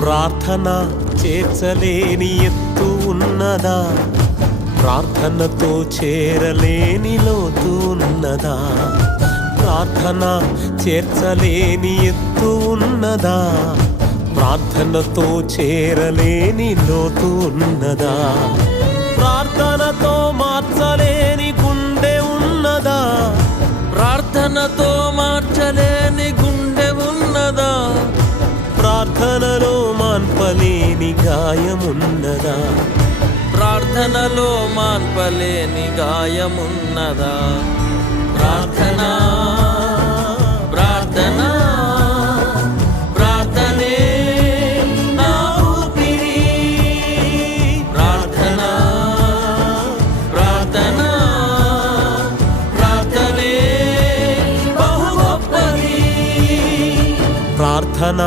ప్రార్థన చేర్చలేని ఎత్తు ఉన్నదా, ప్రార్థనతో చేరలేని లోతు ఉన్నదా, ప్రార్థన చేర్చలేని ఎత్తు ఉన్నదా, ప్రార్థనతో చేరలేని లోతు ఉన్నదా, ప్రార్థనతో మార్చలేని గుండె ఉన్నదా, ప్రార్థనతో మార్చలేని గుండె ఉన్నదా, ప్రార్థనలో మాన్పలేని గాయమున్నదా, ప్రార్థనలో మాన్పలేని గాయమున్నదా. ప్రార్థన ప్రార్థన ప్రార్థనే నా ఊపిరి. ప్రార్థన ప్రార్థన ప్రార్థనే బహు గొప్పది. ప్రార్థన